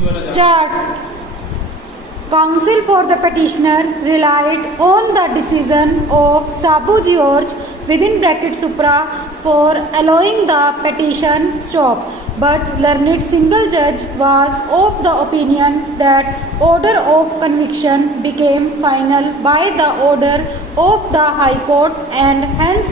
Start. Counsel for the petitioner relied on the decision of Sabu George (Supra) for allowing the petition stop, but learned single judge was of the opinion that order of conviction became final by the order of the High Court and hence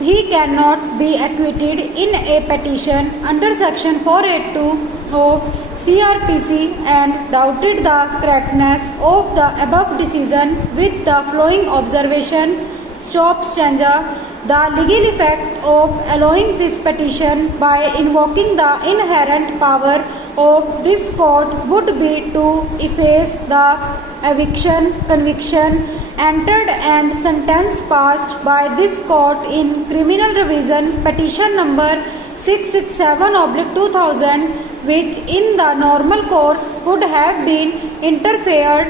he cannot be acquitted in a petition under section 482 of CRPC and doubted the correctness of the above decision with the following observation. Stop stanza. The legal effect of allowing this petition by invoking the inherent power of this court would be to efface the eviction, conviction, entered and sentence passed by this court in criminal revision petition number 667/2000, which in the normal course could have been interfered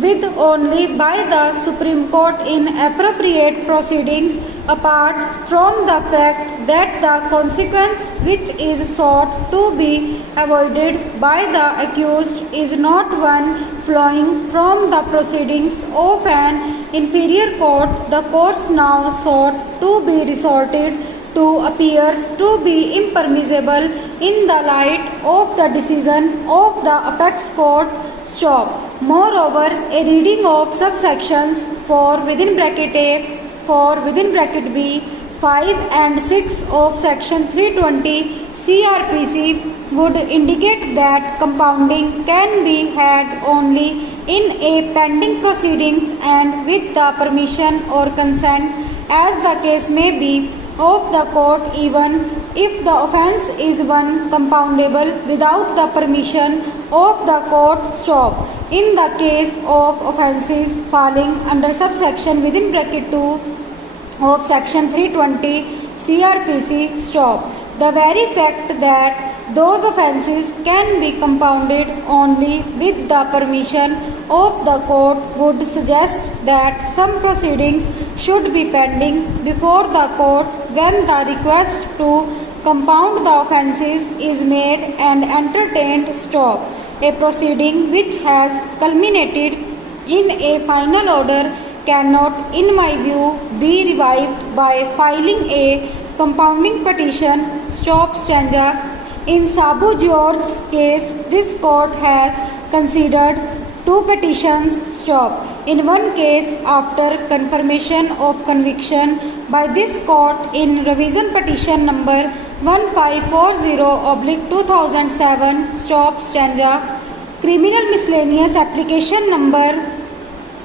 with only by the Supreme Court in appropriate proceedings, apart from the fact that the consequence which is sought to be avoided by the accused is not one flowing from the proceedings of an inferior court. The course now sought to be resorted to appears to be impermissible in the light of the decision of the apex court. Stop. Moreover, a reading of subsections 4 within bracket A, 4 within bracket B, 5 and 6 of section 320 CRPC would indicate that compounding can be had only in a pending proceedings and with the permission or consent, as the case may be, of the court, even if the offence is one compoundable without the permission of the court. Stop. In the case of offences falling under subsection within bracket 2 of section 320 CRPC. Stop. The very fact that those offences can be compounded only with the permission of the court would suggest that some proceedings should be pending before the court when the request to compound the offences is made and entertained. Stop. A proceeding which has culminated in a final order cannot, in my view, be revived by filing a compounding petition. Stop stanza. In Sabu George's case, this court has considered two petitions. Stop. In one case, after confirmation of conviction by this court in revision petition number 1540/2007. Stop stanza. Criminal miscellaneous application number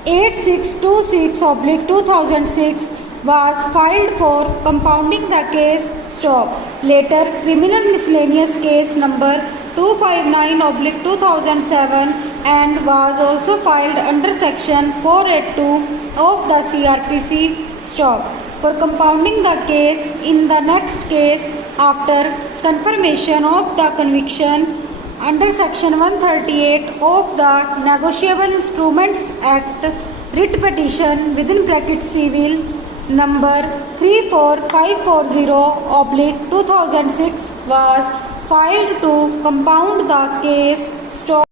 8626/2006 was filed for compounding the case. Stop. Later, criminal miscellaneous case number 259/2007 and was also filed under section 482 of the CRPC. Stop. For compounding the case in the next case after confirmation of the conviction under section 138 of the Negotiable Instruments Act, writ petition within bracket civil number 34540/2006 was filed to compound the case. Stop.